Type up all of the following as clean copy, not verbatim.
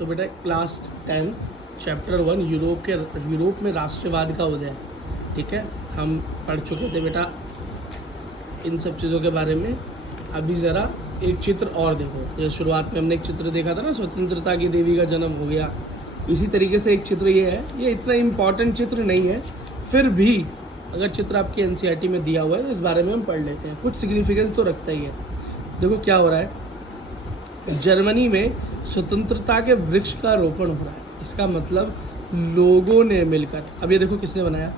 तो बेटा class 10 chapter 1 Europe में राष्ट्रवाद का उदय, ठीक है, हम पढ़ चुके थे बेटा इन सब चीज़ों के बारे में। अभी ज़रा एक चित्र और देखो, जैसे शुरुआत में हमने एक चित्र देखा था ना, स्वतंत्रता की देवी का जन्म हो गया, इसी तरीके से एक चित्र ये है। ये इतना इम्पॉर्टेंट चित्र नहीं है, फिर भी अगर चित्र आपकी एनसीईआरटी में दिया हुआ है तो इस बारे में हम पढ़ लेते हैं, कुछ सिग्निफिकेंस तो रखता ही है। देखो क्या हो रहा है, जर्मनी में स्वतंत्रता के वृक्ष का रोपण हो रहा है। इसका मतलब लोगों ने मिलकर, अब ये देखो किसने बनाया,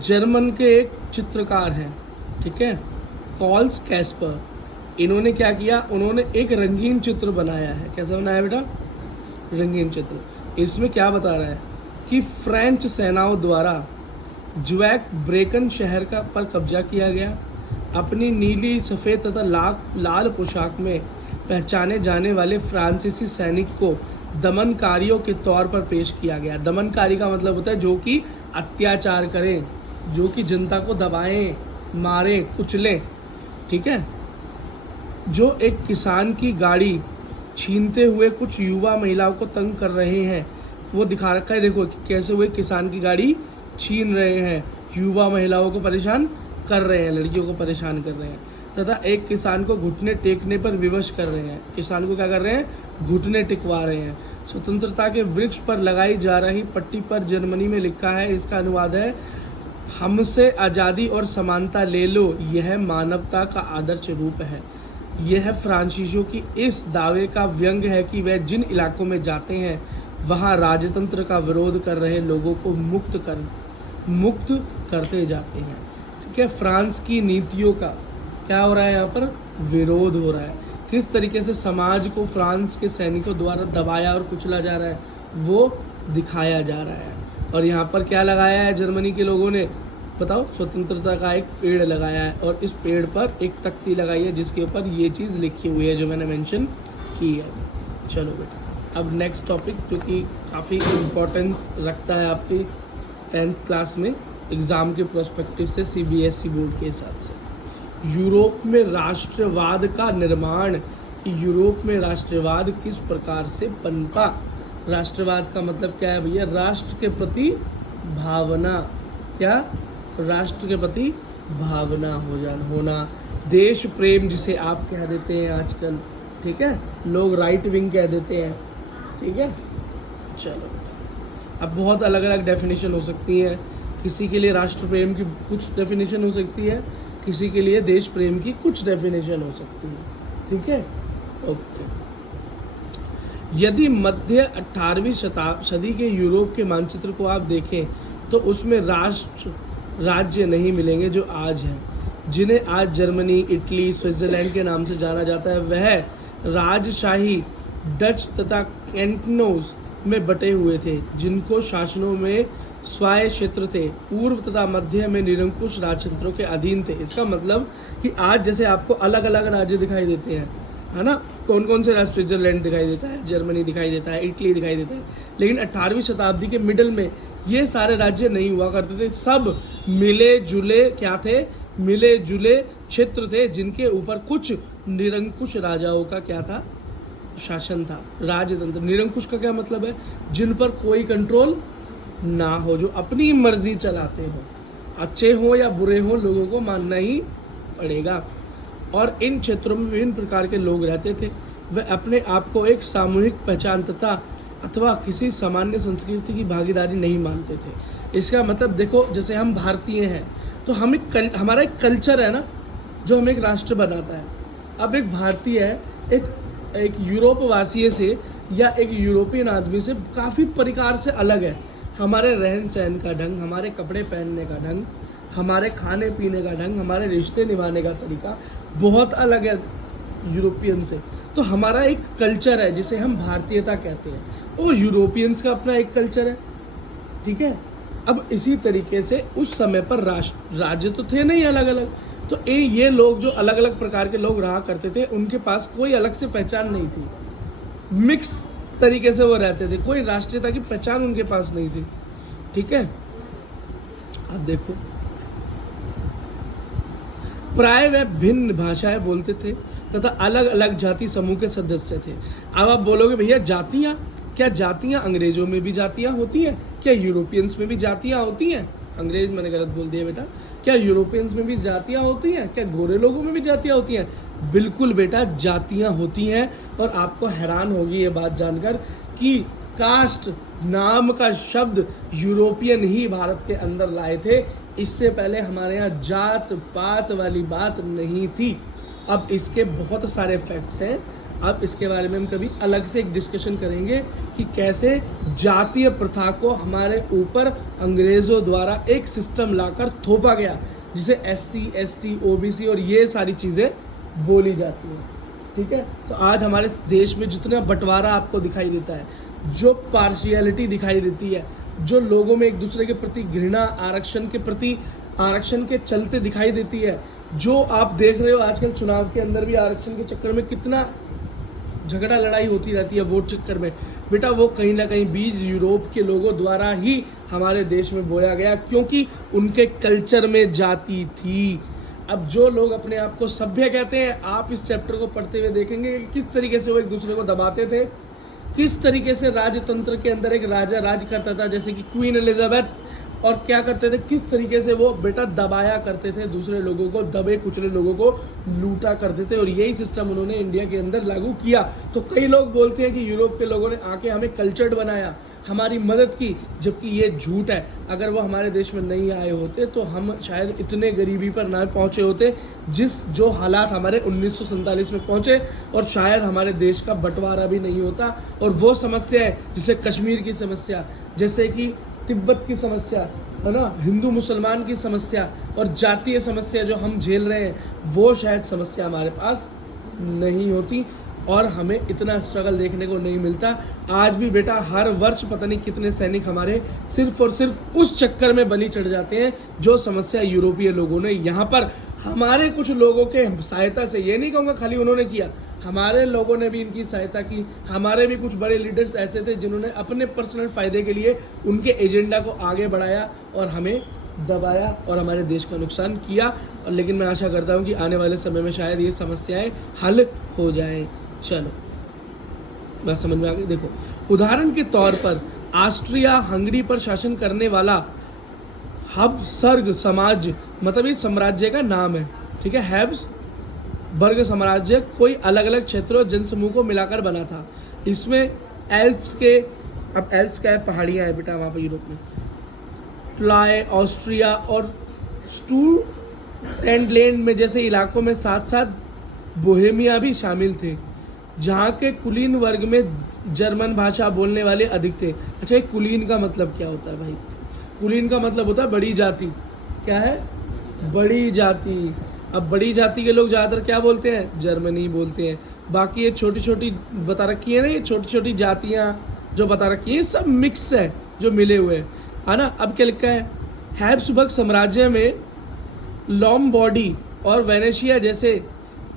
जर्मन के एक चित्रकार हैं, ठीक है, कॉल्स कैस्पर। इन्होंने क्या किया, उन्होंने एक रंगीन चित्र बनाया है। कैसा बनाया बेटा, रंगीन चित्र। इसमें क्या बता रहा है कि फ्रेंच सेनाओं द्वारा ज्वैक ब्रेकन शहर का पर कब्जा किया गया। अपनी नीली सफ़ेद तथा लाल पोशाक में पहचाने जाने वाले फ्रांसीसी सैनिक को दमनकारियों के तौर पर पेश किया गया। दमनकारी का मतलब होता है जो कि अत्याचार करें, जो कि जनता को दबाएं, मारें, कुचलें, ठीक है। जो एक किसान की गाड़ी छीनते हुए कुछ युवा महिलाओं को तंग कर रहे हैं, वो दिखा रखा है। देखो कि कैसे वो किसान की गाड़ी छीन रहे हैं, युवा महिलाओं को परेशान कर रहे हैं, लड़कियों को परेशान कर रहे हैं, तथा एक किसान को घुटने टेकने पर विवश कर रहे हैं। किसान को क्या कर रहे हैं, घुटने टिकवा रहे हैं। स्वतंत्रता के वृक्ष पर लगाई जा रही पट्टी पर जर्मनी में लिखा है, इसका अनुवाद है, हमसे आज़ादी और समानता ले लो, यह मानवता का आदर्श रूप है। यह फ्रांसीसियों की इस दावे का व्यंग है कि वह जिन इलाकों में जाते हैं वहाँ राजतंत्र का विरोध कर रहे लोगों को मुक्त करते जाते हैं, ठीक है। फ्रांस की नीतियों का क्या हो रहा है, यहाँ पर विरोध हो रहा है। किस तरीके से समाज को फ्रांस के सैनिकों द्वारा दबाया और कुचला जा रहा है, वो दिखाया जा रहा है। और यहाँ पर क्या लगाया है जर्मनी के लोगों ने, बताओ, स्वतंत्रता का एक पेड़ लगाया है, और इस पेड़ पर एक तख्ती लगाई है जिसके ऊपर ये चीज़ लिखी हुई है जो मैंने मेंशन की है। चलो बेटा, अब नेक्स्ट टॉपिक जो कि काफ़ी इम्पोर्टेंस रखता है आपकी 10th क्लास में एग्ज़ाम के प्रोस्पेक्टिव से, सीबीएसई बोर्ड के हिसाब से, यूरोप में राष्ट्रवाद का निर्माण। यूरोप में राष्ट्रवाद किस प्रकार से पनपा। राष्ट्रवाद का मतलब क्या है भैया, राष्ट्र के प्रति भावना, क्या, राष्ट्र के प्रति भावना होना, देश प्रेम जिसे आप कह देते हैं आजकल, ठीक है, लोग राइट विंग कह देते हैं, ठीक है। चलो, अब बहुत अलग अलग डेफिनेशन हो सकती है, किसी के लिए राष्ट्र प्रेम की कुछ डेफिनेशन हो सकती है, किसी के लिए देश प्रेम की कुछ डेफिनेशन हो सकती है, ठीक है, ओके। यदि मध्य 18वीं सदी के यूरोप के मानचित्र को आप देखें तो उसमें राज्य नहीं मिलेंगे जो आज हैं, जिन्हें आज जर्मनी, इटली, स्विट्ज़रलैंड के नाम से जाना जाता है। वह राजशाही डच तथा कैंटनोज में बटे हुए थे, जिनको शासनों में स्वायत्त क्षेत्र थे, पूर्व तथा मध्य में निरंकुश राजतंत्रों के अधीन थे। इसका मतलब कि आज जैसे आपको अलग अलग राज्य दिखाई देते हैं, है ना, कौन कौन से राज्य, स्विट्ज़रलैंड दिखाई देता है, जर्मनी दिखाई देता है, इटली दिखाई देता है, लेकिन 18वीं शताब्दी के मिडल में ये सारे राज्य नहीं हुआ करते थे। सब मिले जुले क्या थे, मिले जुले क्षेत्र थे, जिनके ऊपर कुछ निरंकुश राजाओं का क्या था, शासन था, राजतंत्र। निरंकुश का क्या मतलब है, जिन पर कोई कंट्रोल ना हो, जो अपनी मर्जी चलाते हो, अच्छे हो या बुरे हो, लोगों को मानना ही पड़ेगा। और इन क्षेत्रों में विभिन्न प्रकार के लोग रहते थे। वे अपने आप को एक सामूहिक पहचान तथा अथवा किसी सामान्य संस्कृति की भागीदारी नहीं मानते थे। इसका मतलब देखो, जैसे हम भारतीय हैं तो हम हमारा एक कल्चर है ना, जो हमें एक राष्ट्र बनाता है। अब एक भारतीय है, एक यूरोप वासी से या एक यूरोपियन आदमी से काफ़ी प्रकार से अलग है। हमारे रहन सहन का ढंग, हमारे कपड़े पहनने का ढंग, हमारे खाने पीने का ढंग, हमारे रिश्ते निभाने का तरीका बहुत अलग है यूरोपियन से। तो हमारा एक कल्चर है जिसे हम भारतीयता कहते हैं, और यूरोपियंस का अपना एक कल्चर है, ठीक है। अब इसी तरीके से उस समय पर राज्य तो थे नहीं अलग अलग, तो ये लोग जो अलग अलग प्रकार के लोग रहा करते थे, उनके पास कोई अलग से पहचान नहीं थी, मिक्स तरीके से वो रहते थे, कोई राष्ट्रीयता की पहचान उनके पास नहीं थी, ठीक है। अब देखो, प्राय वे भिन्न भाषाएं बोलते थे तथा अलग अलग जाति समूह के सदस्य थे। अब आप बोलोगे भैया जातियाँ, क्या जातियाँ अंग्रेजों में भी जातियाँ होती हैं? क्या यूरोपियंस में भी जातियाँ होती हैं? अंग्रेज मैंने गलत बोल दिया बेटा। क्या यूरोपियंस में भी जातियाँ होती हैं? क्या गोरे लोगों में भी जातियाँ होती हैं? बिल्कुल बेटा, जातियाँ होती हैं। और आपको हैरान होगी ये बात जानकर कि कास्ट नाम का शब्द यूरोपियन ही भारत के अंदर लाए थे। इससे पहले हमारे यहाँ जात पात वाली बात नहीं थी। अब इसके बहुत सारे फैक्ट्स हैं, अब इसके बारे में हम कभी अलग से एक डिस्कशन करेंगे कि कैसे जातीय प्रथा को हमारे ऊपर अंग्रेज़ों द्वारा एक सिस्टम लाकर थोपा गया, जिसे SC ST OBC और ये सारी चीज़ें बोली जाती हैं। ठीक है, तो आज हमारे देश में जितना बंटवारा आपको दिखाई देता है, जो पार्शियलिटी दिखाई देती है, जो लोगों में एक दूसरे के प्रति घृणा, आरक्षण के प्रति आरक्षण के चलते दिखाई देती है, जो आप देख रहे हो आजकल चुनाव के अंदर भी आरक्षण के चक्कर में कितना झगड़ा लड़ाई होती रहती है वोट चक्कर में, बेटा वो कहीं ना कहीं बीज यूरोप के लोगों द्वारा ही हमारे देश में बोया गया, क्योंकि उनके कल्चर में जाति थी। अब जो लोग अपने आप को सभ्य कहते हैं, आप इस चैप्टर को पढ़ते हुए देखेंगे कि किस तरीके से वो एक दूसरे को दबाते थे, किस तरीके से राजतंत्र के अंदर एक राजा राज करता था, जैसे कि क्वीन एलिजाबेथ, और क्या करते थे, किस तरीके से वो बेटा दबाया करते थे दूसरे लोगों को, दबे कुचले लोगों को लूटा करते थे। और यही सिस्टम उन्होंने इंडिया के अंदर लागू किया। तो कई लोग बोलते हैं कि यूरोप के लोगों ने आके हमें कल्चर्ड बनाया, हमारी मदद की, जबकि ये झूठ है। अगर वो हमारे देश में नहीं आए होते तो हम शायद इतने गरीबी पर ना पहुँचे होते जो हालात हमारे 1947 में पहुँचे, और शायद हमारे देश का बंटवारा भी नहीं होता। और वो समस्या है जैसे कश्मीर की समस्या, जैसे कि तिब्बत की समस्या है ना, हिंदू मुसलमान की समस्या और जातीय समस्या जो हम झेल रहे हैं, वो शायद समस्या हमारे पास नहीं होती और हमें इतना स्ट्रगल देखने को नहीं मिलता। आज भी बेटा हर वर्ष पता नहीं कितने सैनिक हमारे सिर्फ और सिर्फ उस चक्कर में बलि चढ़ जाते हैं जो समस्या यूरोपीय लोगों ने यहाँ पर हमारे कुछ लोगों के सहायता से, ये नहीं कहूँगा खाली उन्होंने किया, हमारे लोगों ने भी इनकी सहायता की। हमारे भी कुछ बड़े लीडर्स ऐसे थे जिन्होंने अपने पर्सनल फ़ायदे के लिए उनके एजेंडा को आगे बढ़ाया और हमें दबाया और हमारे देश का नुकसान किया। और लेकिन मैं आशा करता हूँ कि आने वाले समय में शायद ये समस्याएं हल हो जाएं। चलो बात समझ में आ गई। देखो उदाहरण के तौर पर ऑस्ट्रिया हंगरी पर शासन करने वाला हब्सबर्ग समाज, मतलब इस साम्राज्य का नाम है, ठीक है, हैब्सबर्ग साम्राज्य कोई अलग अलग क्षेत्रों और जनसमूह को मिलाकर बना था। इसमें एल्प्स के, अब एल्प्स क्या है, पहाड़ियाँ हैं बेटा वहाँ पर यूरोप में, ट्लाय, ऑस्ट्रिया और स्टूटेंडलैंड में जैसे इलाकों में साथ साथ बोहेमिया भी शामिल थे, जहाँ के कुलीन वर्ग में जर्मन भाषा बोलने वाले अधिक थे। अच्छा, एक कुलीन का मतलब क्या होता है भाई? कुलीन का मतलब होता है बड़ी जाति। क्या है? बड़ी जाति। अब बड़ी जाति के लोग ज़्यादातर क्या बोलते हैं? जर्मनी बोलते हैं। बाकी ये छोटी छोटी बता रखी है ना, ये छोटी छोटी जातियाँ जो बता रखी है, सब मिक्स है जो मिले हुए हैं, है ना। अब क्या लिखा है, हैब्सबर्ग साम्राज्य में लॉम्बार्डी और वेनेशिया जैसे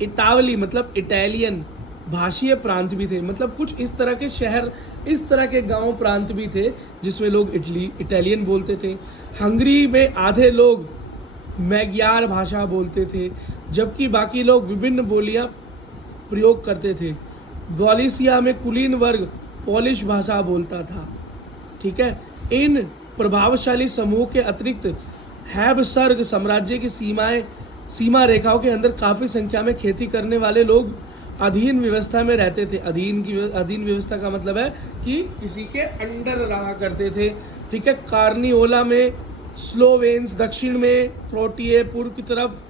इटावली मतलब इटालियन भाषीय प्रांत भी थे। मतलब कुछ इस तरह के शहर, इस तरह के गांव प्रांत भी थे जिसमें लोग इटालियन बोलते थे। हंगरी में आधे लोग मैग्यार भाषा बोलते थे, जबकि बाकी लोग विभिन्न बोलियां प्रयोग करते थे। गॉलिसिया में कुलीन वर्ग पोलिश भाषा बोलता था, ठीक है। इन प्रभावशाली समूह के अतिरिक्त हैब्सबर्ग साम्राज्य की सीमा रेखाओं के अंदर काफ़ी संख्या में खेती करने वाले लोग अधीन व्यवस्था में रहते थे। अधीन व्यवस्था का मतलब है कि किसी के अंडर रहा करते थे, ठीक है। कार्नियोला में स्लोवेन्स, दक्षिण में क्रोटिए, पूर्व की तरफ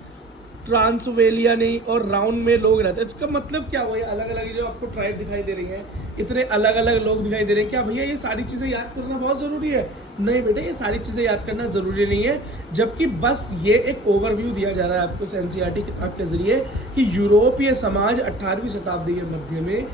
ट्रांसवेलिया नहीं और राउंड में लोग रहते हैं। इसका मतलब क्या हुआ? ये अलग अलग जो आपको ट्राइब दिखाई दे रही हैं, इतने अलग अलग लोग दिखाई दे रहे हैं, क्या भैया ये सारी चीज़ें याद करना बहुत ज़रूरी है? नहीं बेटा, ये सारी चीज़ें याद करना ज़रूरी नहीं है, जबकि बस ये एक ओवरव्यू दिया जा रहा है आपको एनसीईआरटी किताब के ज़रिए कि यूरोपीय समाज 18वीं शताब्दी के मध्य में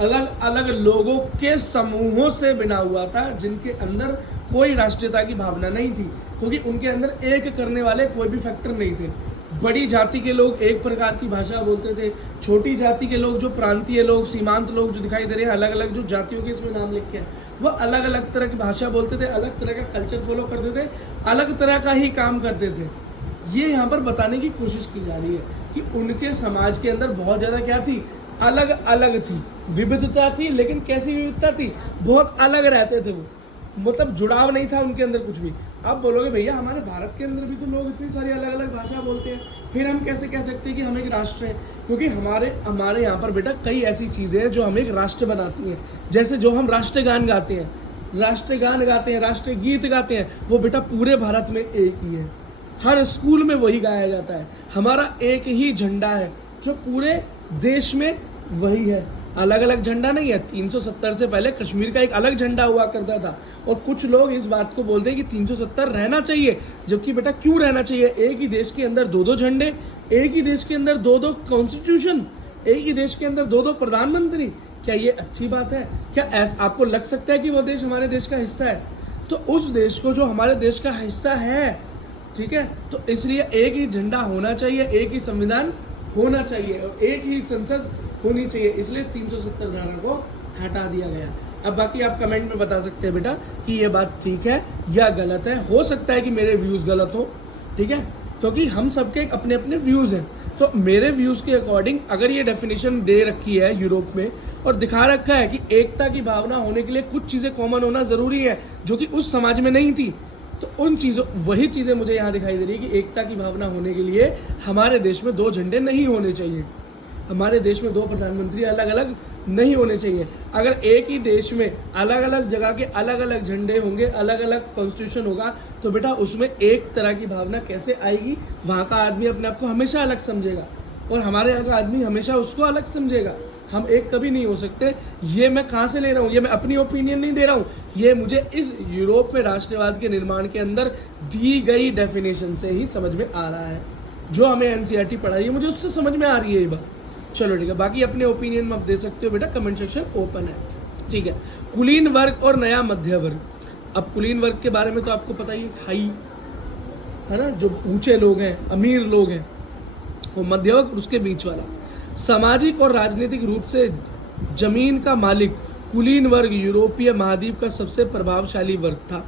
अलग अलग लोगों के समूहों से बना हुआ था, जिनके अंदर कोई राष्ट्रीयता की भावना नहीं थी, क्योंकि उनके अंदर एक करने वाले कोई भी फैक्टर नहीं थे। बड़ी जाति के लोग एक प्रकार की भाषा बोलते थे, छोटी जाति के लोग, जो प्रांतीय लोग, सीमांत लोग जो दिखाई दे रहे हैं, अलग अलग जो जातियों के इसमें नाम लिखे हैं, वो अलग अलग तरह की भाषा बोलते थे, अलग तरह का कल्चर फॉलो करते थे, अलग तरह का ही काम करते थे। ये यहाँ पर बताने की कोशिश की जा रही है कि उनके समाज के अंदर बहुत ज़्यादा क्या थी? अलग अलग थी, विविधता थी, लेकिन कैसी विविधता थी, बहुत अलग रहते थे वो, मतलब जुड़ाव नहीं था उनके अंदर कुछ भी। अब बोलोगे भैया हमारे भारत के अंदर भी तो लोग इतनी सारी अलग अलग भाषा बोलते हैं, फिर हम कैसे कह सकते हैं कि हम एक राष्ट्र हैं? क्योंकि हमारे यहाँ पर बेटा कई ऐसी चीज़ें हैं जो हमें एक राष्ट्र बनाती हैं। जैसे जो हम राष्ट्रगान गाते हैं, राष्ट्रीय गीत गाते हैं, वो बेटा पूरे भारत में एक ही है, हर स्कूल में वही गाया जाता है। हमारा एक ही झंडा है जो पूरे देश में वही है, अलग अलग झंडा नहीं है। 370 से पहले कश्मीर का एक अलग झंडा हुआ करता था, और कुछ लोग इस बात को बोलते हैं कि 370 रहना चाहिए, जबकि बेटा क्यों रहना चाहिए? एक ही देश के अंदर दो दो झंडे, एक ही देश के अंदर दो दो कॉन्स्टिट्यूशन, एक ही देश के अंदर दो दो प्रधानमंत्री, क्या ये अच्छी बात है? क्या ऐसा आपको लग सकता है कि वो देश हमारे देश का हिस्सा है? तो उस देश को जो हमारे देश का हिस्सा है, ठीक है, तो इसलिए एक ही झंडा होना चाहिए, एक ही संविधान होना चाहिए, और एक ही संसद होनी चाहिए, इसलिए 370 धारा को हटा दिया गया। अब बाकी आप कमेंट में बता सकते हैं बेटा कि ये बात ठीक है या गलत है। हो सकता है कि मेरे व्यूज़ गलत हो, ठीक है, क्योंकि हम सबके अपने अपने व्यूज़ हैं। तो मेरे व्यूज़ के अकॉर्डिंग अगर ये डेफिनेशन दे रखी है यूरोप में, और दिखा रखा है कि एकता की भावना होने के लिए कुछ चीज़ें कॉमन होना ज़रूरी है, जो कि उस समाज में नहीं थी, तो उन चीज़ों वही चीज़ें मुझे यहाँ दिखाई दे रही है कि एकता की भावना होने के लिए हमारे देश में दो झंडे नहीं होने चाहिए, हमारे देश में दो प्रधानमंत्री अलग अलग नहीं होने चाहिए। अगर एक ही देश में अलग अलग जगह के अलग अलग झंडे होंगे, अलग अलग कॉन्स्टिट्यूशन होगा, तो बेटा उसमें एक तरह की भावना कैसे आएगी? वहाँ का आदमी अपने आप को हमेशा अलग समझेगा, और हमारे यहाँ का आदमी हमेशा उसको अलग समझेगा। हम एक कभी नहीं हो सकते। ये मैं कहाँ से ले रहा हूँ? ये मैं अपनी ओपिनियन नहीं दे रहा हूँ, ये मुझे इस यूरोप में राष्ट्रवाद के निर्माण के अंदर दी गई डेफिनेशन से ही समझ में आ रहा है। जो हमें एनसीईआरटी पढ़ाई है, मुझे उससे समझ में आ रही है ये बात। चलो ठीक है, बाकी अपने ओपिनियन में आप दे सकते हो बेटा, कमेंट सेक्शन ओपन है, ठीक है। कुलीन वर्ग और नया मध्य वर्ग। अब कुलीन वर्ग के बारे में तो आपको पता ही है, हाई है ना, जो ऊंचे लोग हैं, अमीर लोग हैं, वो मध्य वर्ग, उसके बीच वाला। सामाजिक और राजनीतिक रूप से जमीन का मालिक कुलीन वर्ग यूरोपीय महाद्वीप का सबसे प्रभावशाली वर्ग था,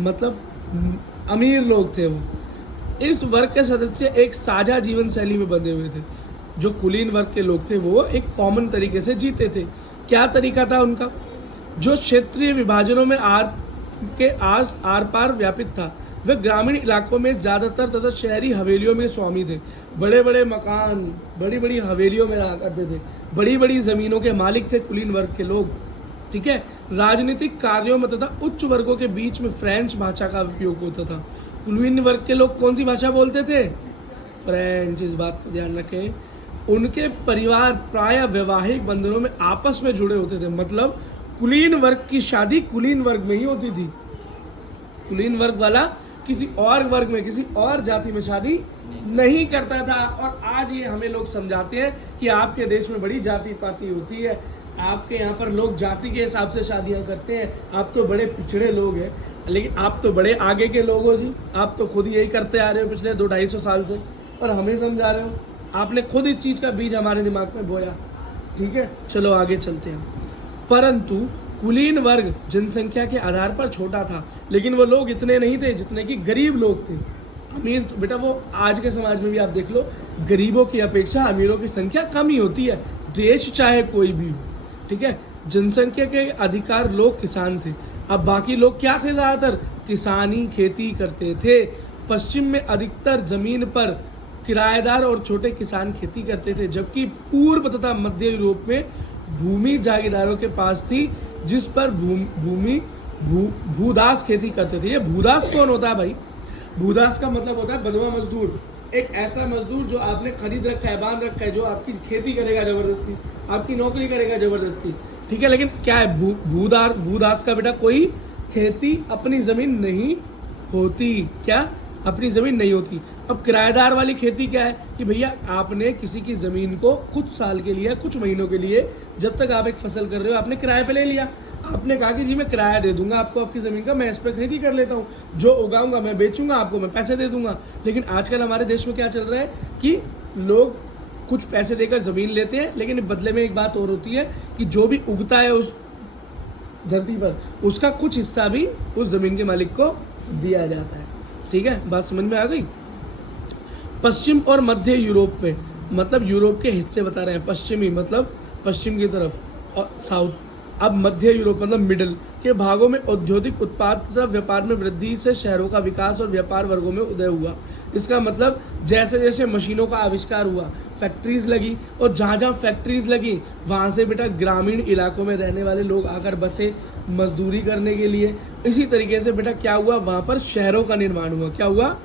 मतलब अमीर लोग थे वो। इस वर्ग के सदस्य एक साझा जीवन शैली में बंधे हुए थे। जो कुलीन वर्ग के लोग थे वो एक कॉमन तरीके से जीते थे। क्या तरीका था उनका? जो क्षेत्रीय विभाजनों में आर पार व्यापित था। वे ग्रामीण इलाकों में ज़्यादातर तथा शहरी हवेलियों में स्वामी थे। बड़े बड़े मकान, बड़ी बड़ी हवेलियों में रहा करते थे, बड़ी बड़ी ज़मीनों के मालिक थे कुलीन वर्ग के लोग, ठीक है। राजनीतिक कार्यों में तथा उच्च वर्गों के बीच में फ्रेंच भाषा का उपयोग होता था। कुलीन वर्ग के लोग कौन सी भाषा बोलते थे? फ्रेंच। इस बात को ध्यान रखें। उनके परिवार प्रायः वैवाहिक बंधनों में आपस में जुड़े होते थे, मतलब कुलीन वर्ग की शादी कुलीन वर्ग में ही होती थी। कुलीन वर्ग वाला किसी और वर्ग में, किसी और जाति में शादी नहीं करता था। और आज ये हमें लोग समझाते हैं कि आपके देश में बड़ी जाति पाति होती है, आपके यहाँ पर लोग जाति के हिसाब से शादियाँ करते हैं, आप तो बड़े पिछड़े लोग हैं। लेकिन आप तो बड़े आगे के लोग हो जी, आप तो खुद यही करते आ रहे हो पिछले 200-250 साल से, और हमें समझा रहे हो। आपने खुद इस चीज़ का बीज हमारे दिमाग में बोया, ठीक है। चलो आगे चलते हैं। परंतु कुलीन वर्ग जनसंख्या के आधार पर छोटा था, लेकिन वो लोग इतने नहीं थे जितने कि गरीब लोग थे। अमीर तो बेटा वो आज के समाज में भी आप देख लो, गरीबों की अपेक्षा अमीरों की संख्या कम ही होती है, देश चाहे कोई भी हो, ठीक है। जनसंख्या के अधिकार लोग किसान थे। अब बाकी लोग क्या थे? ज़्यादातर किसानी खेती करते थे। पश्चिम में अधिकतर जमीन पर किराएदार और छोटे किसान खेती करते थे, जबकि पूर्व तथा मध्य यूरोप में भूमि जागीरदारों के पास थी, जिस पर भूदास खेती करते थे। ये भूदास कौन होता है भाई? भूदास का मतलब होता है बंधुआ मजदूर, एक ऐसा मजदूर जो आपने खरीद रखा है, बांध रखा है, जो आपकी खेती करेगा जबरदस्ती, आपकी नौकरी करेगा जबरदस्ती, ठीक है। लेकिन क्या है, भूदास का बेटा कोई खेती अपनी जमीन नहीं होती। क्या? अपनी ज़मीन नहीं होती। अब किराएदार वाली खेती क्या है कि भैया आपने किसी की ज़मीन को कुछ साल के लिए, कुछ महीनों के लिए, जब तक आप एक फसल कर रहे हो, आपने किराए पे ले लिया। आपने कहा कि जी मैं किराया दे दूंगा आपको आपकी ज़मीन का, मैं इस पर खेती कर लेता हूँ, जो उगाऊंगा मैं बेचूंगा, आपको मैं पैसे दे दूंगा। लेकिन आजकल हमारे देश में क्या चल रहा है कि लोग कुछ पैसे देकर ज़मीन लेते हैं, लेकिन बदले में एक बात और होती है कि जो भी उगता है उस धरती पर, उसका कुछ हिस्सा भी उस ज़मीन के मालिक को दिया जाता है, ठीक है। बात समझ में आ गई? पश्चिम और मध्य यूरोप में, मतलब यूरोप के हिस्से बता रहे हैं, पश्चिमी मतलब पश्चिम की तरफ और साउथ। अब मध्य यूरोप मतलब मिडल के भागों में औद्योगिक उत्पाद तथा व्यापार में वृद्धि से शहरों का विकास और व्यापार वर्गों में उदय हुआ। इसका मतलब जैसे जैसे मशीनों का आविष्कार हुआ, फैक्ट्रीज लगी, और जहाँ जहाँ फैक्ट्रीज लगी वहाँ से बेटा ग्रामीण इलाकों में रहने वाले लोग आकर बसे मजदूरी करने के लिए। इसी तरीके से बेटा क्या हुआ, वहाँ पर शहरों का निर्माण हुआ। क्या हुआ?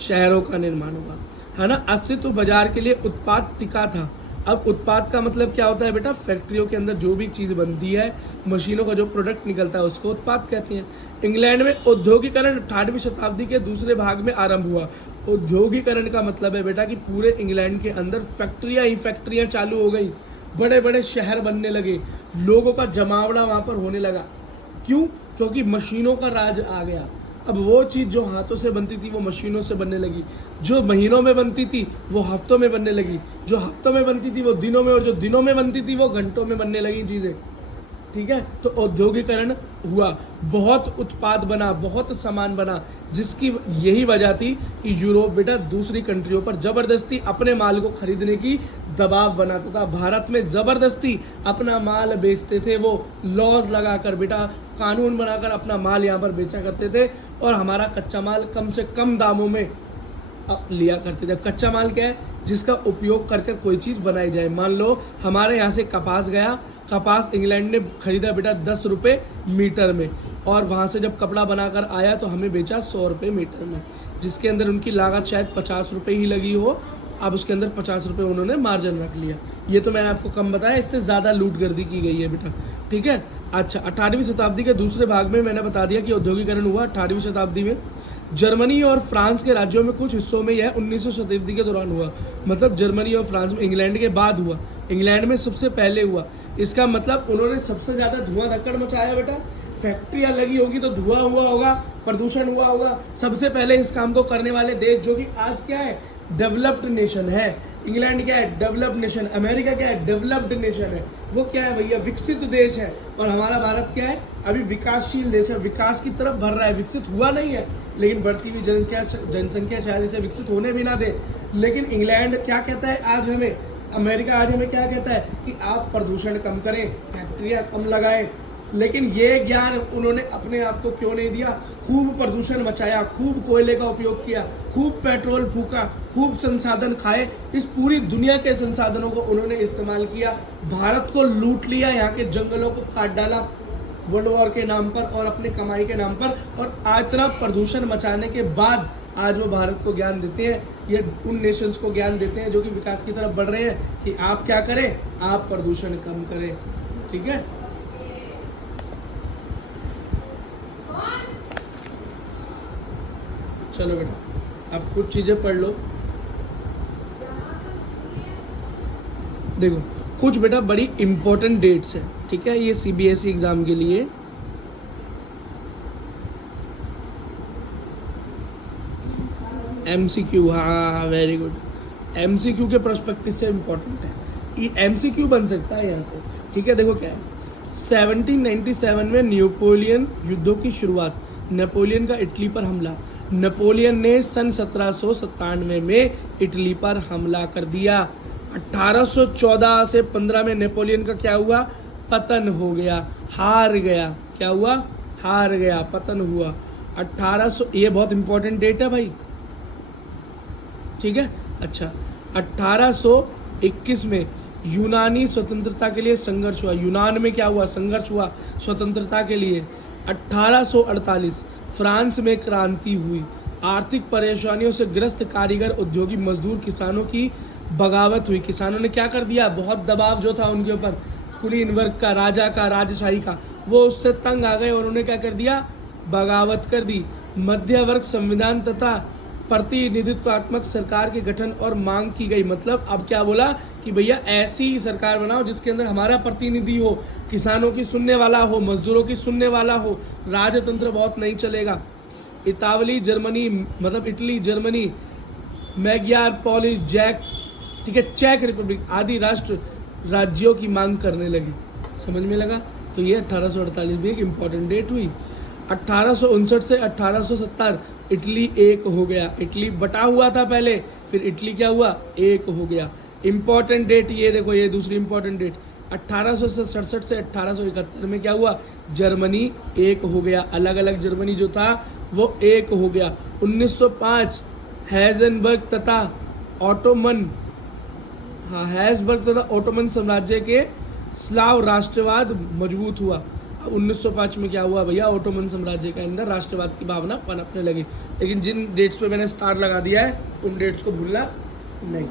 शहरों का निर्माण हुआ, है ना। अस्तित्व बाजार के लिए उत्पाद टिका था। अब उत्पाद का मतलब क्या होता है बेटा? फैक्ट्रियों के अंदर जो भी चीज़ बनती है, मशीनों का जो प्रोडक्ट निकलता है उसको उत्पाद कहते हैं। इंग्लैंड में औद्योगिकरण 18वीं शताब्दी के दूसरे भाग में आरंभ हुआ। औद्योगिकरण का मतलब है बेटा कि पूरे इंग्लैंड के अंदर फैक्ट्रियाँ ही फैक्ट्रियाँ चालू हो गई, बड़े बड़े शहर बनने लगे, लोगों का जमावड़ा वहाँ पर होने लगा। क्यों? क्योंकि मशीनों का राज आ गया। अब वो चीज़ जो हाथों से बनती थी वो मशीनों से बनने लगी, जो महीनों में बनती थी वो हफ्तों में बनने लगी, जो हफ्तों में बनती थी वो दिनों में, और जो दिनों में बनती थी वो घंटों में बनने लगी चीज़ें। ठीक है, तो औद्योगिकरण हुआ, बहुत उत्पाद बना, बहुत सामान बना, जिसकी यही वजह थी कि यूरोप बेटा दूसरी कंट्रियों पर ज़बरदस्ती अपने माल को खरीदने की दबाव बनाता था। भारत में ज़बरदस्ती अपना माल बेचते थे, वो लॉज लगाकर बेटा, कानून बनाकर अपना माल यहाँ पर बेचा करते थे, और हमारा कच्चा माल कम से कम दामों में लिया करते थे। कच्चा माल क्या है? जिसका उपयोग करके कोई चीज़ बनाई जाए। मान लो हमारे यहाँ से कपास गया, कपास इंग्लैंड ने खरीदा बेटा 10 रुपये मीटर में, और वहाँ से जब कपड़ा बनाकर आया तो हमें बेचा 100 रुपये मीटर में, जिसके अंदर उनकी लागत शायद 50 रुपये ही लगी हो। अब उसके अंदर 50 रुपये उन्होंने मार्जिन रख लिया। ये तो मैंने आपको कम बताया, इससे ज़्यादा लूटगर्दी की गई है बेटा। ठीक है, अच्छा, 18वीं शताब्दी के दूसरे भाग में मैंने बता दिया कि औद्योगिकरण हुआ 18वीं शताब्दी में। जर्मनी और फ्रांस के राज्यों में कुछ हिस्सों में यह 19वीं शताब्दी के दौरान हुआ। मतलब जर्मनी और फ्रांस में इंग्लैंड के बाद हुआ, इंग्लैंड में सबसे पहले हुआ। इसका मतलब उन्होंने सबसे ज़्यादा धुआं धक्कड़ मचाया बेटा। फैक्ट्रियाँ लगी होगी तो धुआं हुआ होगा, प्रदूषण हुआ होगा। सबसे पहले इस काम को करने वाले देश जो कि आज क्या है, डेवलप्ड नेशन है। इंग्लैंड क्या है? Developed nation. अमेरिका क्या है? डेवलप्ड नेशन है। वो क्या है भैया? विकसित देश है। और हमारा भारत क्या है? अभी विकासशील देश है, विकास की तरफ बढ़ रहा है, विकसित हुआ नहीं है, लेकिन बढ़ती हुई जनसंख्या शायद इसे विकसित होने भी ना दे। लेकिन इंग्लैंड क्या कहता है आज हमें, अमेरिका आज हमें क्या कहता है कि आप प्रदूषण कम करें, फैक्ट्रियाँ कम लगाएं। लेकिन ये ज्ञान उन्होंने अपने आप को क्यों नहीं दिया? खूब प्रदूषण मचाया, खूब कोयले का उपयोग किया, खूब पेट्रोल फूका, खूब संसाधन खाए, इस पूरी दुनिया के संसाधनों को उन्होंने इस्तेमाल किया, भारत को लूट लिया, यहाँ के जंगलों को काट डाला वर्ल्ड वॉर के नाम पर और अपने कमाई के नाम पर। और आज तरह प्रदूषण मचाने के बाद आज वो भारत को ज्ञान देते हैं, ये उन नेशंस को ज्ञान देते हैं जो कि विकास की तरफ बढ़ रहे हैं कि आप क्या करें, आप प्रदूषण कम करें। ठीक है, चलो बेटा अब कुछ चीज़ें पढ़ लो। देखो कुछ बेटा बड़ी इंपॉर्टेंट डेट्स हैं, ठीक है, ये सीबीएसई एग्जाम के लिए। एमसीक्यू, हाँ वेरी गुड, एमसीक्यू के प्रोस्पेक्टिव से इम्पोर्टेंट है, ये एमसीक्यू बन सकता है यहाँ से। ठीक है, देखो क्या है, 1797 में नेपोलियन युद्धों की शुरुआत, नेपोलियन का इटली पर हमला। नेपोलियन ने सन 1797 में इटली पर हमला कर दिया। 1814 से 15 में नेपोलियन का क्या हुआ? पतन हो गया, हार गया। क्या हुआ? हार गया, पतन हुआ। 1800, ये बहुत इंपॉर्टेंट डेट है भाई। ठीक है, अच्छा, 1821 में यूनानी स्वतंत्रता के लिए संघर्ष हुआ। यूनान में क्या हुआ? संघर्ष हुआ स्वतंत्रता के लिए। 1848 फ्रांस में क्रांति हुई। आर्थिक परेशानियों से ग्रस्त कारीगर, उद्योगी, मजदूर, किसानों की बगावत हुई। किसानों ने क्या कर दिया? बहुत दबाव जो था उनके ऊपर, कुलीन वर्ग का, राजा का, राजशाही का, वो उससे तंग आ गए और उन्होंने क्या कर दिया? बगावत कर दी। मध्य वर्ग संविधान तथा प्रतिनिधित्वात्मक सरकार के गठन और मांग की गई। मतलब अब क्या बोला कि भैया ऐसी सरकार बनाओ जिसके अंदर हमारा प्रतिनिधि हो, किसानों की सुनने वाला हो, मजदूरों की सुनने वाला हो, राजतंत्र बहुत नहीं चलेगा। इतावली जर्मनी, मतलब इटली, जर्मनी, मैग्यार, पोलिश, जैक, ठीक है, चेक रिपब्लिक आदि राष्ट्र राज्यों की मांग करने लगी। समझ में लगा? तो ये 1848 भी एक इम्पॉर्टेंट डेट हुई। 1859 से 1870 इटली एक हो गया। इटली बटा हुआ था पहले, फिर इटली क्या हुआ? एक हो गया। इम्पॉर्टेंट डेट ये देखो, ये दूसरी इम्पॉर्टेंट डेट 1867 से 1871 में क्या हुआ, जर्मनी एक हो गया, अलग अलग जर्मनी जो था वो एक हो गया। 1905 हैज़नबर्ग तथा ऑटोमन, हाँ हैज़बर्ग तथा ऑटोमन साम्राज्य के स्लाव राष्ट्रवाद मजबूत हुआ। अब 1905 में क्या हुआ भैया, ऑटोमन साम्राज्य के अंदर राष्ट्रवाद की भावना पनपने लगी। लेकिन जिन डेट्स पे मैंने स्टार लगा दिया है उन डेट्स को भूलना नहीं।